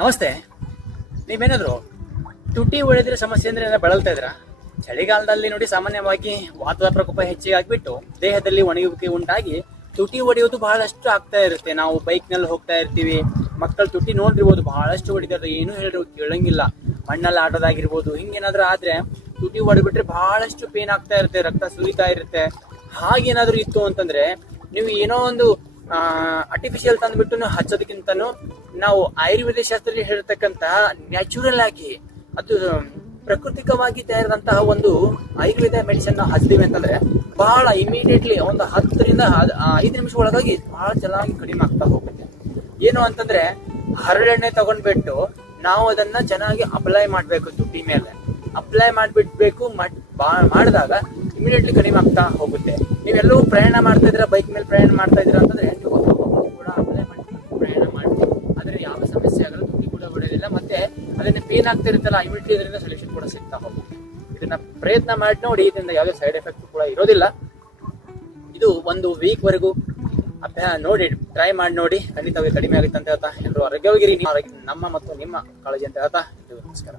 ನಮಸ್ತೆ. ನೀವೇನಾದ್ರು ತುಟಿ ಉಳಿದ್ರೆ ಸಮಸ್ಯೆ ಅಂದ್ರೆ ಏನಾದ್ರು ಬಳಲ್ತಾ ಇದ್ರ ಚಳಿಗಾಲದಲ್ಲಿ ನೋಡಿ ಸಾಮಾನ್ಯವಾಗಿ ವಾತದ ಪ್ರಕೋಪ ಹೆಚ್ಚಿಗೆ ಆಗಿಬಿಟ್ಟು ದೇಹದಲ್ಲಿ ಒಣಗುವಿಕೆ ಉಂಟಾಗಿ ತುಟಿ ಒಡೆಯೋದು ಬಹಳಷ್ಟು ಆಗ್ತಾ ಇರುತ್ತೆ. ನಾವು ಬೈಕ್ನಲ್ಲಿ ಹೋಗ್ತಾ ಇರ್ತೀವಿ, ಮಕ್ಕಳು ತುಟಿ ನೋಡಿರ್ಬೋದು ಬಹಳಷ್ಟು ಹೊಡಿತಾರೆ. ಏನು ಹೇಳಿದ್ರು ಕೇಳಂಗಿಲ್ಲ. ಮಣ್ಣಲ್ಲಿ ಆಟೋದಾಗಿರ್ಬೋದು, ಹಿಂಗೇನಾದ್ರೂ ಆದ್ರೆ ತುಟಿ ಹೊಡೆಬಿಟ್ರೆ ಬಹಳಷ್ಟು ಪೇನ್ ಆಗ್ತಾ ಇರುತ್ತೆ, ರಕ್ತ ಸುರಿತಾ ಇರುತ್ತೆ. ಹಾಗೇನಾದ್ರೂ ಇತ್ತು ಅಂತಂದ್ರೆ ನೀವು ಏನೋ ಒಂದು ಆರ್ಟಿಫಿಷಿಯಲ್ ತಂದ್ಬಿಟ್ಟು ಹಚ್ಚೋದಕ್ಕಿಂತನೂ ನಾವು ಆಯುರ್ವೇದ ಶಾಸ್ತ್ರದಲ್ಲಿ ಹೇಳಿರ್ತಕ್ಕಂತಹ ನ್ಯಾಚುರಲ್ ಆಗಿ ಅದು ಪ್ರಕೃತಿಕವಾಗಿ ತಯಾರಿದಂತಹ ಒಂದು ಆಯುರ್ವೇದ ಮೆಡಿಸಿನ್ ನಾವು ಹಚ್ತೀವಿ ಅಂತಂದ್ರೆ ಬಹಳ ಇಮಿಡಿಯೇಟ್ಲಿ ಒಂದು ಹತ್ತರಿಂದ ಐದು ನಿಮಿಷ ಒಳಗಾಗಿ ಬಹಳ ಚೆನ್ನಾಗಿ ಕಡಿಮೆ ಆಗ್ತಾ ಹೋಗುತ್ತೆ. ಏನು ಅಂತಂದ್ರೆ ಹರಳೆಣ್ಣೆ ತಗೊಂಡ್ಬಿಟ್ಟು ನಾವು ಅದನ್ನ ಚೆನ್ನಾಗಿ ಅಪ್ಲೈ ಮಾಡ್ಬೇಕು ತುಟಿ ಮೇಲೆ. ಅಪ್ಲೈ ಮಾಡ್ಬಿಡ್ಬೇಕು ಮಾಡಿದಾಗ ಇಮಿಡಿಯೇಟ್ಲಿ ಕಡಿಮೆ ಆಗ್ತಾ ಹೋಗುತ್ತೆ. ನೀವೆಲ್ಲವೂ ಪ್ರಯಾಣ ಮಾಡ್ತಾ ಇದ್ರ ಬೈಕ್ ಮೇಲೆ ಪ್ರಯಾಣ ಮಾಡ್ತಾ ಇದ್ರ ಅಂತಂದ್ರೆ ಅದನ್ನ ಪೇನ್ ಆಗ್ತಿರುತ್ತಲ್ಲ ಇಮಿಡಿಯೇಟ್ಲಿ ಇದರಿಂದ ಸೊಲ್ಯೂಷನ್ ಕೂಡ ಸಿಗ್ತಾ ಹೋಗುತ್ತೆ. ಇದನ್ನ ಪ್ರಯತ್ನ ಮಾಡಿ ನೋಡಿ, ಇದರಿಂದ ಯಾವುದೇ ಸೈಡ್ ಎಫೆಕ್ಟ್ ಕೂಡ ಇರೋದಿಲ್ಲ. ಇದು ಒಂದು ವೀಕ್ ವರೆಗೂ ಅಭ್ಯಾಸ ನೋಡಿ ಟ್ರೈ ಮಾಡಿ ನೋಡಿ. ಖಂಡಿತವಾಗಿ ಕಡಿಮೆ ಆಗುತ್ತೆ ಅಂತ ಹೇಳ್ತಾ ಎಲ್ಲರೂ ಆರೋಗ್ಯವಾಗಿರಿ. ನಿಮ್ಮ ನಮ್ಮ ಮತ್ತು ನಿಮ್ಮ ಕಾಳಜಿ ಅಂತ ಹೇಳ್ತಾ ನಮಸ್ಕಾರ.